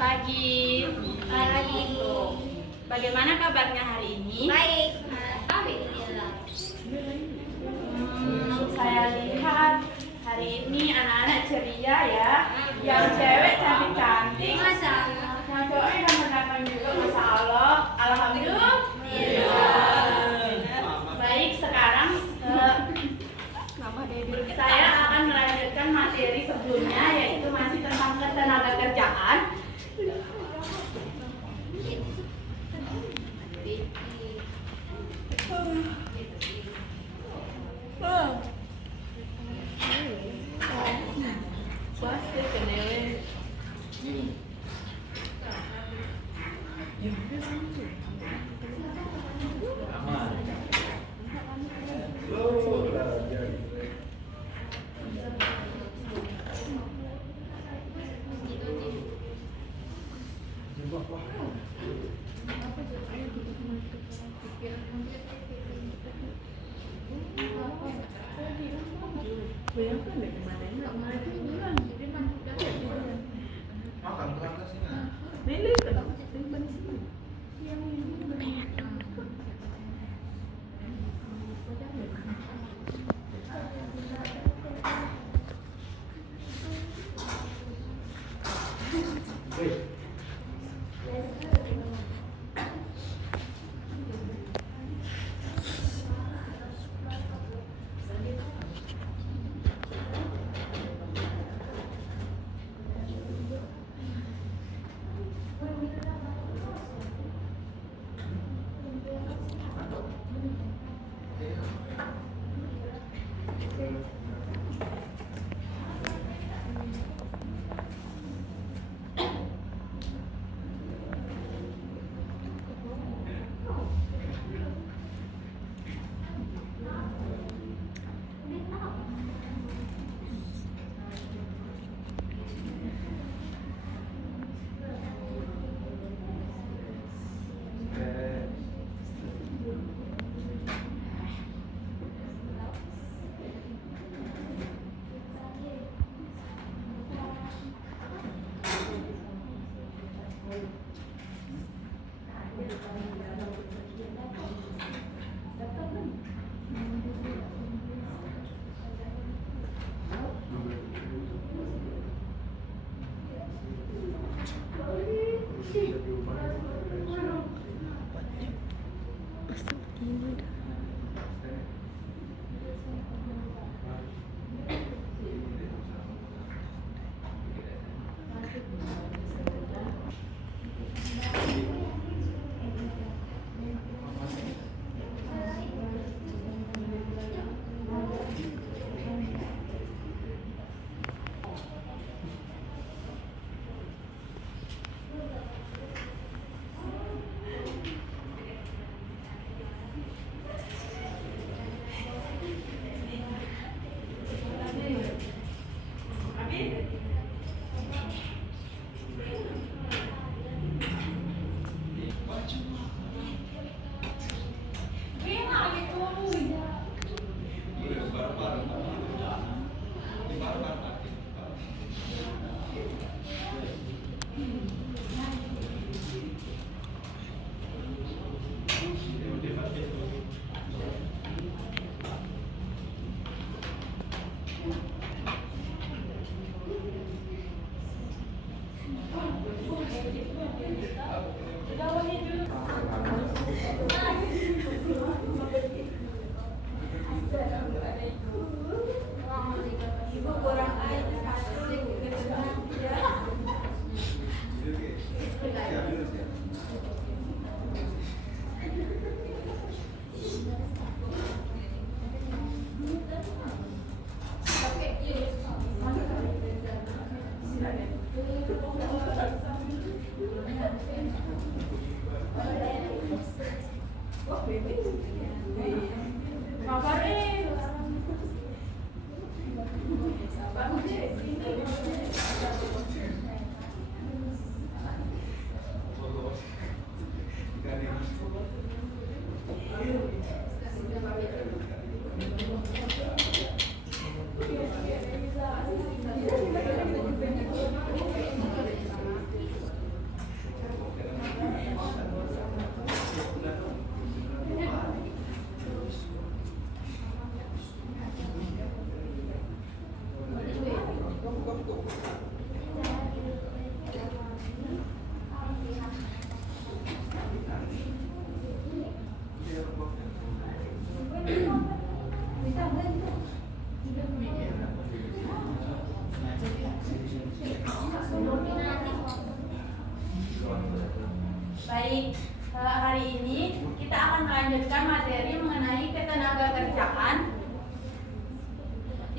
pagi. Pagi. Bagaimana kabarnya hari ini? Baik. Alhamdulillah. Saya lihat hari ini anak-anak ceria ya. Yang cewek cantik-cantik. Masa? Yang cowok ganteng-ganteng juga, masya Allah. Alhamdulillah. Baik, sekarang saya akan melanjutkan materi sebelumnya, yaitu masih tentang ketenaga kerjaan.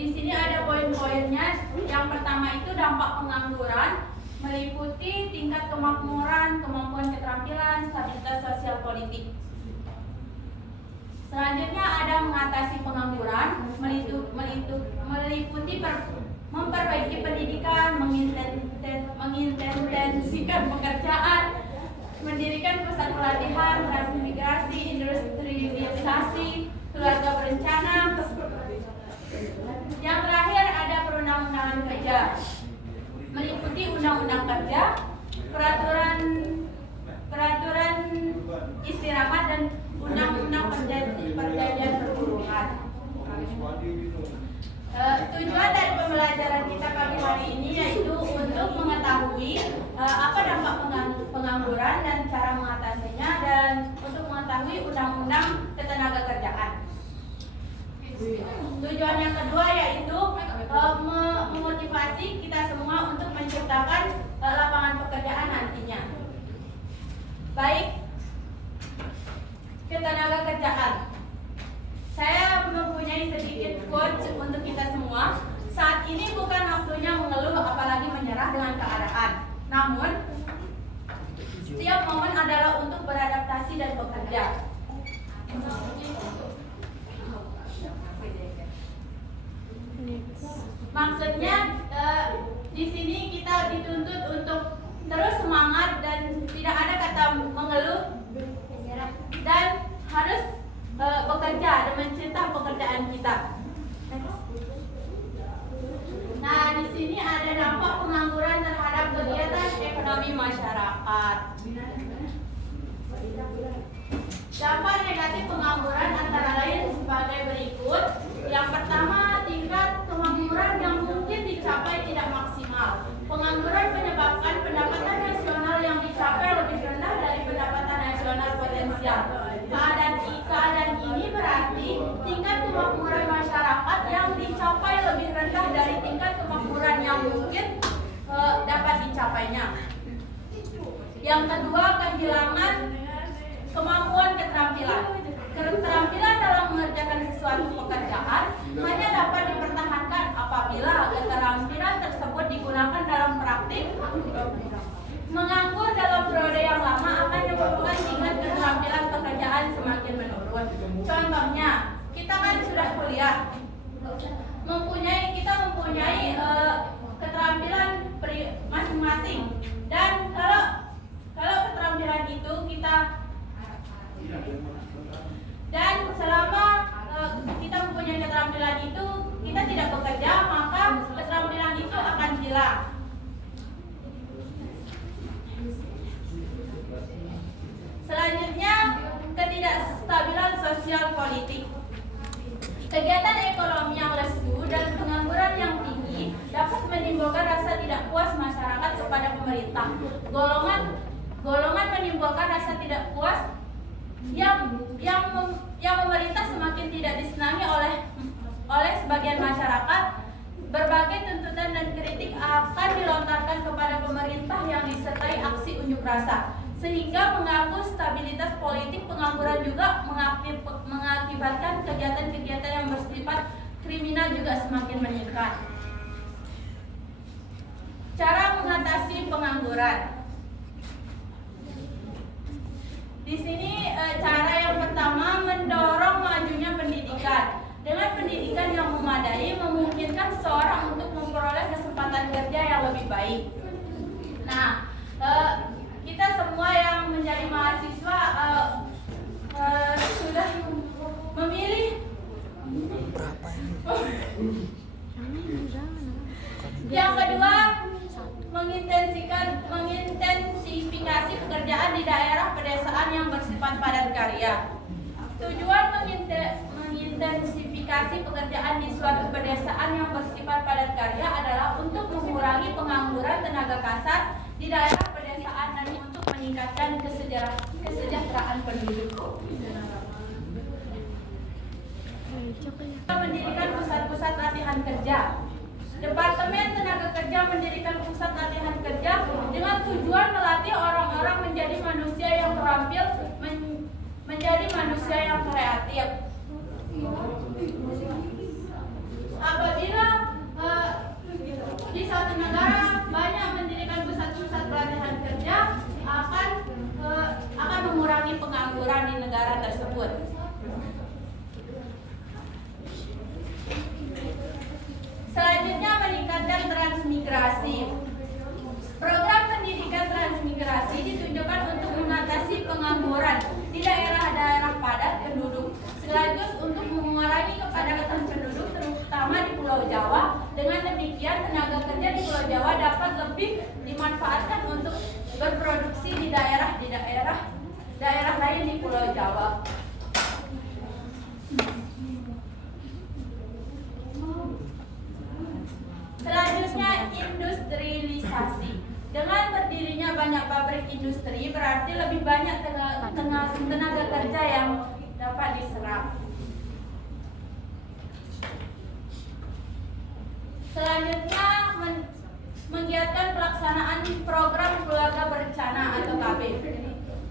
Di sini ada poin-poinnya. Yang pertama itu dampak pengangguran meliputi tingkat kemakmuran, kemampuan keterampilan, stabilitas sosial politik. Selanjutnya ada mengatasi pengangguran meliputi memperbaiki pendidikan, mengintensikan pekerjaan, mendirikan pusat pelatihan, transmigrasi, industrialisasi, keluarga berencana. Yang terakhir ada perundang-undangan kerja, meliputi undang-undang kerja, peraturan istirahat dan undang-undang perjanjian perburuan. Tujuan dari pembelajaran kita pagi hari ini yaitu untuk mengetahui apa dampak pengangguran dan cara mengatasinya, dan untuk mengetahui undang-undang ketenagakerjaan. Tujuan yang kedua yaitu memotivasi kita semua untuk menciptakan lapangan pekerjaan nantinya. Baik, ketenagakerjaan. Saya mempunyai sedikit quotes untuk kita semua. Saat ini bukan waktunya mengeluh apalagi menyerah dengan keadaan. Namun, setiap momen adalah untuk beradaptasi dan bekerja. Maksudnya di sini kita dituntut untuk terus semangat dan tidak ada kata mengeluh, dan harus bekerja dan mencinta pekerjaan kita. Nah, di sini ada dampak pengangguran terhadap kegiatan ekonomi masyarakat. Dampak negatif pengangguran antara lain sebagai berikut. Yang pertama, tingkat kemakmuran yang mungkin dicapai tidak maksimal. Pengangguran menyebabkan pendapatan nasional yang dicapai lebih rendah dari pendapatan nasional potensial. Keadaan ini berarti tingkat kemakmuran masyarakat yang dicapai lebih rendah dari tingkat kemakmuran yang mungkin dapat dicapainya. Yang kedua, kehilangan kemampuan keterampilan. Keterampilan dalam mengerjakan sesuatu pekerjaan hanya dapat dipertahankan apabila keterampilan tersebut digunakan dalam praktik. Menganggur dalam periode yang lama akan menyebabkan tingkat keterampilan pekerjaan semakin menurun. Contohnya, kita kan sudah kuliah, kita mempunyai keterampilan masing-masing, dan kalau keterampilan itu selama kita mempunyai keterampilan itu kita tidak bekerja, maka keterampilan itu akan hilang. Selanjutnya, ketidakstabilan sosial politik. Kegiatan ekonomi yang lesu dan pengangguran yang tinggi dapat menimbulkan rasa tidak puas masyarakat kepada pemerintah. Golongan menimbulkan rasa tidak puas yang pemerintah semakin tidak disenangi oleh sebagian masyarakat. Berbagai tuntutan dan kritik akan dilontarkan kepada pemerintah yang disertai aksi unjuk rasa, sehingga mengganggu stabilitas politik. Pengangguran juga mengakibatkan kegiatan-kegiatan yang bersifat kriminal juga semakin meningkat. Cara mengatasi pengangguran. Di sini cara yang pertama, mendorong majunya pendidikan. Dengan pendidikan yang memadai memungkinkan seseorang untuk memperoleh kesempatan kerja yang lebih baik. Nah, kita semua yang menjadi mahasiswa sudah memilih. Yang kedua, mengintensifikasi pekerjaan di daerah pedesaan yang bersifat padat karya. Tujuan mengintensifikasi pekerjaan di suatu pedesaan yang bersifat padat karya adalah untuk mengurangi pengangguran tenaga kasar di daerah pedesaan dan untuk meningkatkan kesejahteraan penduduk. Mendirikan pusat-pusat latihan kerja. Departemen Tenaga Kerja mendirikan pusat latihan kerja dengan tujuan melatih orang-orang menjadi manusia yang terampil, menjadi manusia yang kreatif. Apabila Selanjutnya meningkatkan transmigrasi. Program pendidikan transmigrasi ditujukan untuk mengatasi pengangguran di daerah-daerah padat penduduk, sekaligus untuk mengurangi kepadatan penduduk terutama di Pulau Jawa. Dengan demikian tenaga kerja di Pulau Jawa dapat lebih dimanfaatkan untuk berproduksi di daerah lain di Pulau Jawa. Selanjutnya industrialisasi. Dengan berdirinya banyak pabrik industri berarti lebih banyak tenaga kerja yang dapat diserap. Selanjutnya menggiatkan pelaksanaan program keluarga berencana atau KB.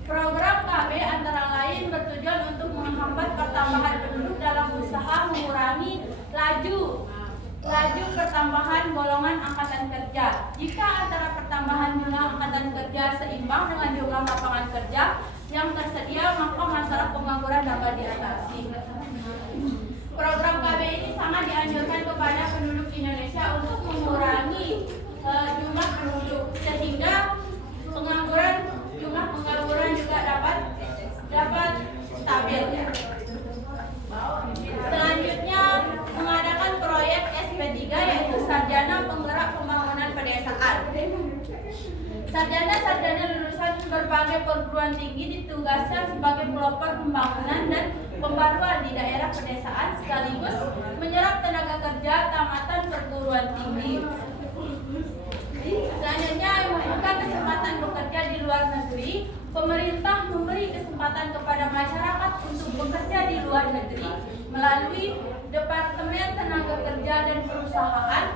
Program KB antara lain bertujuan untuk menghambat pertambahan penduduk dalam usaha mengurangi laju pertambahan golongan angkatan kerja. Jika antara pertambahan jumlah angkatan kerja seimbang dengan jumlah lapangan kerja yang tersedia, maka masalah pengangguran dapat diatasi. Program KB ini sangat dianjurkan kepada penduduk Indonesia untuk mengurangi jumlah penduduk, sehingga jumlah pengangguran juga dapat stabil. Selanjutnya mengadakan proyek SP3 yaitu Sarjana Penggerak Pembangunan Pedesaan. Sarjana lulusan berbagai perguruan tinggi ditugaskan sebagai pelopor pembangunan dan pembaruan di daerah pedesaan, sekaligus menyerap tenaga kerja tamatan perguruan tinggi. Selanjutnya membuka kesempatan bekerja di luar negeri. Pemerintah memberi kesempatan kepada masyarakat untuk bekerja di luar negeri melalui Departemen Tenaga Kerja dan Perusahaan,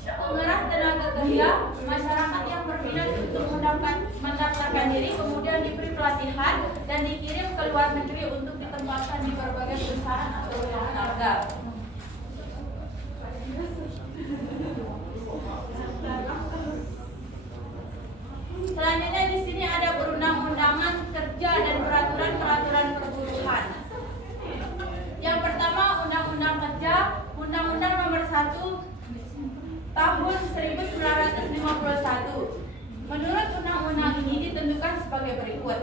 pengerah tenaga kerja. Masyarakat yang berminat untuk mendaftarkan diri kemudian diberi pelatihan dan dikirim ke luar negeri untuk ditempatkan di berbagai perusahaan atau rumah tangga. Selanjutnya di sini ada perundang-undangan kerja dan peraturan-peraturan perburuhan. Yang pertama, Undang-Undang Kerja, Undang-Undang Nomor 1 Tahun 1951. Menurut undang-undang ini ditentukan sebagai berikut.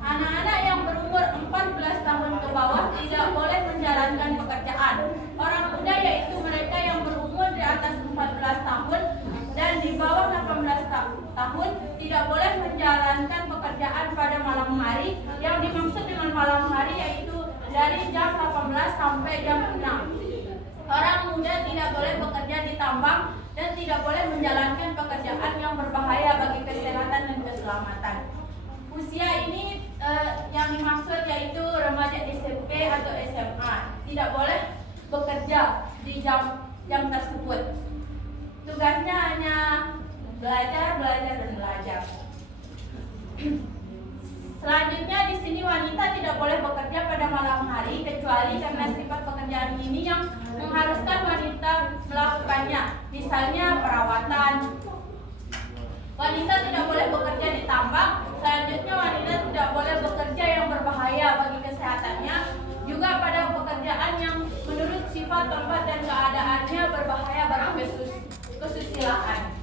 Anak-anak yang berumur 14 tahun ke bawah tidak boleh menjalankan pekerjaan. Orang muda yaitu mereka yang berumur di atas 14 tahun dan di bawah 18 tahun tidak boleh menjalankan pekerjaan pada malam hari. Yang dimaksud dengan malam hari yaitu dari jam 18 sampai jam 6. Orang muda tidak boleh bekerja di tambang dan tidak boleh menjalankan pekerjaan yang berbahaya bagi kesehatan dan keselamatan. Usia ini yang dimaksud yaitu remaja SMP atau SMA. Tidak boleh bekerja di jam tersebut. Tugasnya hanya belajar dan belajar. Selanjutnya di sini wanita tidak boleh bekerja pada malam hari kecuali karena sifat pekerjaan ini yang mengharuskan wanita melakukannya, misalnya perawatan. Wanita tidak boleh bekerja di tambang. Selanjutnya wanita tidak boleh bekerja yang berbahaya bagi kesehatannya, juga pada pekerjaan yang menurut sifat tempat dan keadaannya berbahaya bagi kesusilaan.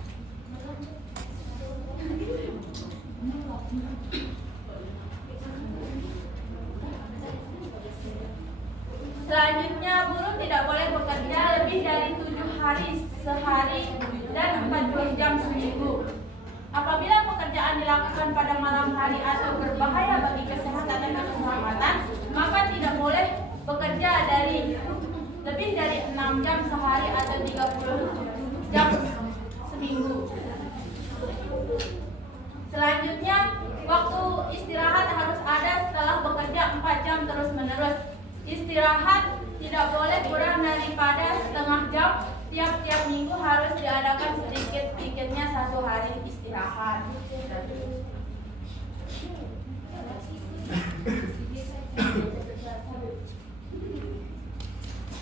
Selanjutnya, buruh tidak boleh bekerja lebih dari 7 hari sehari dan 40 jam seminggu. Apabila pekerjaan dilakukan pada malam hari atau berbahaya bagi kesehatan dan keselamatan, maka tidak boleh bekerja lebih dari 6 jam sehari atau 30 jam seminggu. Selanjutnya, waktu istirahat harus ada setelah bekerja 4 jam terus-menerus. Istirahat tidak boleh kurang daripada setengah jam. Tiap-tiap minggu harus diadakan sedikit-sedikitnya 1 hari istirahat.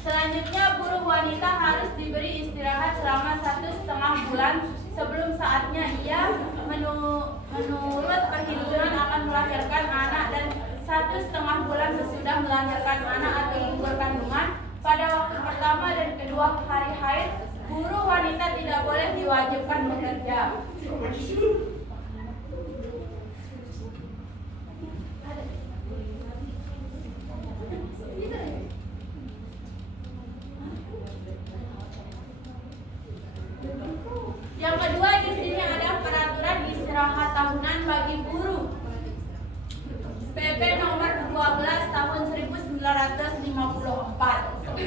Selanjutnya, buruh wanita harus diberi istirahat selama 1,5 bulan sebelum saatnya ia menurut perhitungan akan melahirkan anak dan 1,5 bulan sesudah melahirkan anak atau gugur kandungan. pada waktu pertama dan kedua hari haid, buruh wanita tidak boleh diwajibkan bekerja. Yang kedua di sini ada peraturan istirahat tahunan bagi buruh. PP nomor 12 tahun 1954.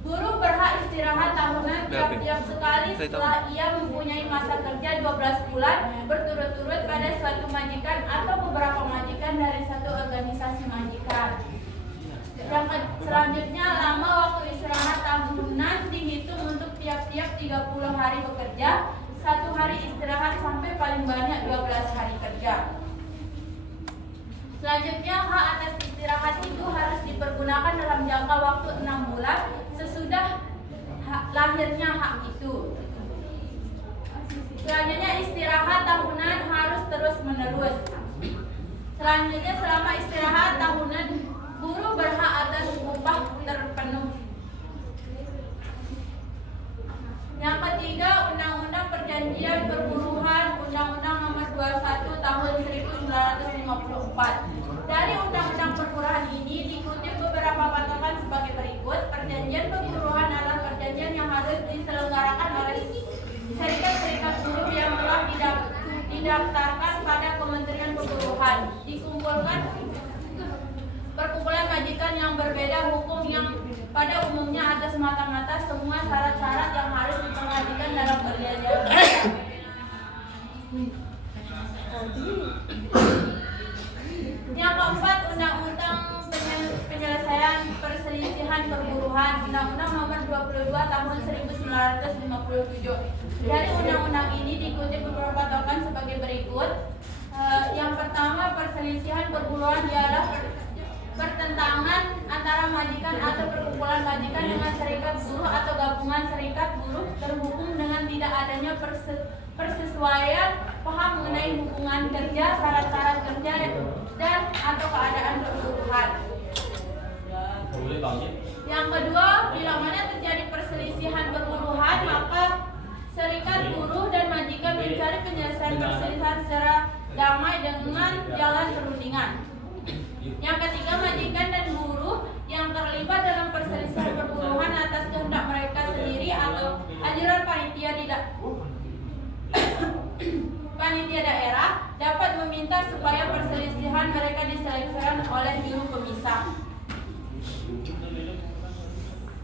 Buruh berhak istirahat tahunan tiap-tiap sekali setelah ia mempunyai masa kerja 12 bulan berturut-turut pada suatu majikan atau beberapa majikan dari satu organisasi majikan. Yang selanjutnya, lama waktu istirahat tahunan dihitung untuk tiap-tiap 30 hari bekerja, 1 hari istirahat sampai paling banyak 12 hari kerja. Selanjutnya, hak atas istirahat itu harus dipergunakan dalam jangka waktu 6 bulan sesudah lahirnya hak itu. Selanjutnya, istirahat tahunan harus terus-menerus. Selanjutnya, selama istirahat tahunan, buruh berhak atas upah terpenuh. Yang ketiga, Undang-Undang Perjanjian Perburuhan, Undang-Undang Nomor 21 Tahun 1954. Dari Undang-Undang Perburuhan ini dikutip beberapa patokan sebagai berikut. Perjanjian perburuhan adalah perjanjian yang harus diselenggarakan oleh serikat-serikat buruh yang telah didaftarkan pada Kementerian Perburuhan. Dikumpulkan perkumpulan majikan yang berbeda hukum yang pada umumnya atas mata-mata semua syarat-syarat yang harus diperhatikan dalam perjanjian. Yang keempat, Undang-Undang Penyelesaian Perselisihan Perburuhan, Undang-Undang Nomor 22 Tahun 1957. Dari undang-undang ini dikutip beberapa patokan sebagai berikut. Yang pertama, perselisihan perburuhan ialah pertentangan antara majikan atau perkumpulan majikan dengan serikat buruh atau gabungan serikat buruh terhubung dengan tidak adanya persesuaian paham mengenai hubungan kerja, syarat-syarat kerja dan atau keadaan perburuhan. Yang kedua, bila mana terjadi perselisihan perburuhan, maka serikat buruh dan majikan mencari penyelesaian perselisihan secara damai dengan jalan perundingan. Yang ketiga, majikan dan buruh yang terlibat dalam perselisihan perburuhan atas kehendak mereka sendiri atau anjuran panitia daerah dapat meminta supaya perselisihan mereka diselesaikan oleh juru pemisah.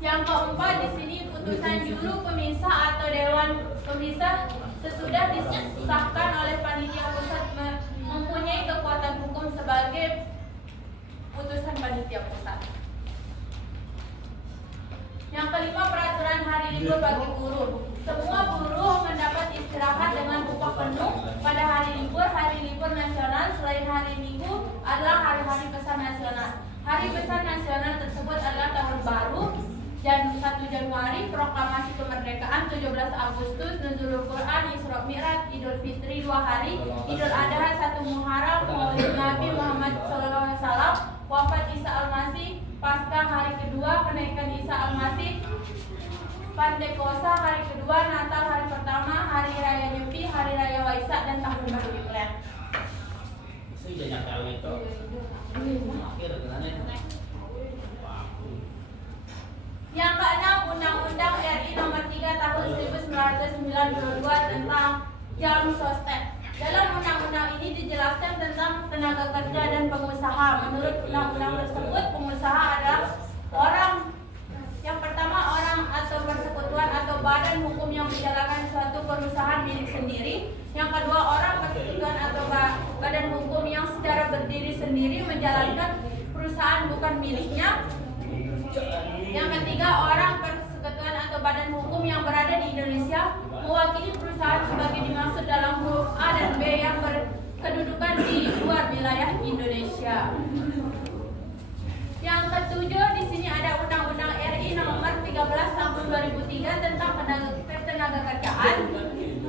Yang keempat, di sini putusan juru pemisah atau dewan pemisah sesudah disahkan oleh panitia pusat mempunyai kekuatan hukum sebagai putusan panitia pusat. Yang kelima, peraturan hari libur bagi buruh. Semua buruh mendapat istirahat dengan upah penuh pada hari libur nasional selain hari Minggu adalah hari-hari besar nasional. Hari besar nasional tersebut adalah tahun baru dan 1 Januari, proklamasi kemerdekaan, 17 Agustus, Nuzulul Quran, Isra Mi'raj, Idul Fitri 2 hari, Idul Adha 1 Muharram, Maulid Nabi Muhammad SAW, wafat Isa Al-Masih, Paskah hari kedua, kenaikan Isa Al-Masih, Pentekosta hari kedua, Natal hari pertama, Hari Raya Nyepi, Hari Raya Waisak, dan Tahun Baru Imlek. Yang keenam, Undang-Undang RI Nomor 3 Tahun 1992 tentang jam sostek. Dalam undang-undang ini dijelaskan tentang tenaga kerja dan pengusaha. Menurut undang-undang tersebut, pengusaha adalah orang yang pertama, orang atau persekutuan atau badan hukum yang menjalankan suatu perusahaan milik sendiri. Yang kedua, orang persekutuan atau badan hukum yang secara berdiri sendiri menjalankan perusahaan bukan miliknya. Yang ketiga, orang persekutuan atau badan hukum yang berada di Indonesia mewakili perusahaan sebagai dimaksud dalam huruf A dan B yang berkedudukan di luar wilayah Indonesia. Yang ketujuh, di sini ada Undang-Undang RI Nomor 13 Tahun 2003 tentang ketenaga kerjaan.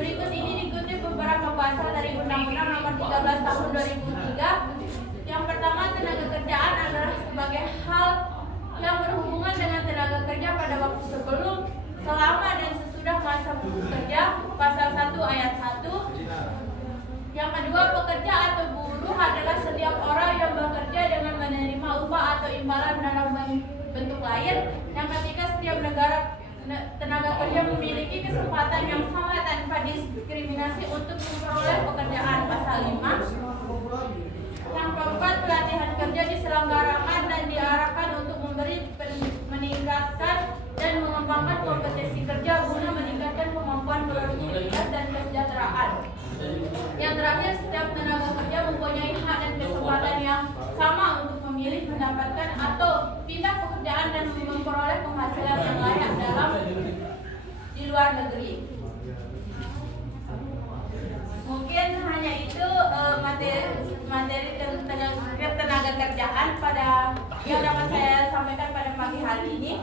Berikut ini dikutip beberapa pasal dari Undang-Undang Nomor 13 Tahun 2003. Yang pertama, tenaga kerjaan adalah sebagai hal yang berhubungan dengan tenaga kerja pada waktu sebelum, selama dan sesudah masa bekerja, pasal 1 ayat 1. Yang kedua, pekerja atau buruh adalah setiap orang yang bekerja dengan menerima upah atau imbalan dalam bentuk lain. Yang ketiga, setiap tenaga kerja memiliki kesempatan yang sama tanpa diskriminasi untuk memperoleh pekerjaan, pasal 5. Yang keempat, pelatihan kerja diselenggarakan dan diarahkan untuk meningkatkan dan mengembangkan kompetensi kerja guna meningkatkan kemampuan produktivitas dan kesejahteraan. Yang terakhir, setiap tenaga kerja mempunyai hak dan kesempatan yang sama untuk memilih, mendapatkan atau pindah pekerjaan dan memperoleh penghasilan yang layak di luar negeri. Mungkin hanya itu materi tenaga kerjaan yang dapat saya sampaikan pada pagi hari ini.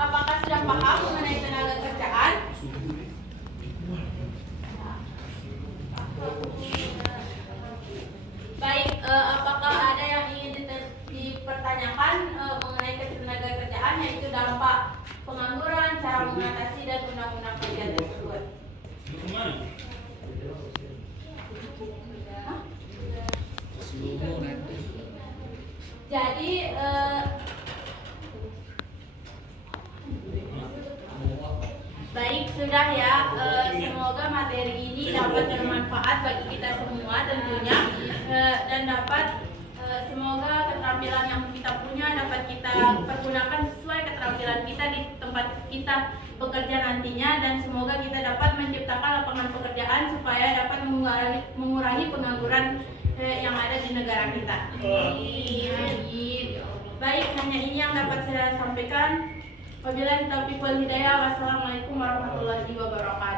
Apakah sudah paham mengenai tenaga kerjaan? Baik, apakah ada yang ingin dipertanyakan mengenai tenaga kerjaan, yaitu dampak pengangguran, cara mengatasi dan undang-undang kerja tersebut? Jadi baik, sudah ya. Semoga materi ini dapat bermanfaat bagi kita semua tentunya, dan dapat semoga keterampilan yang kita punya dapat kita pergunakan sesuai keterampilan kita di tempat kita bekerja nantinya, dan semoga kita dapat menciptakan lapangan pekerjaan supaya dapat mengurangi pengangguran yang ada di negara kita. Baik, hanya ini yang dapat saya sampaikan. Wabillahi taufiq wal hidayah. Wassalamualaikum warahmatullahi wabarakatuh.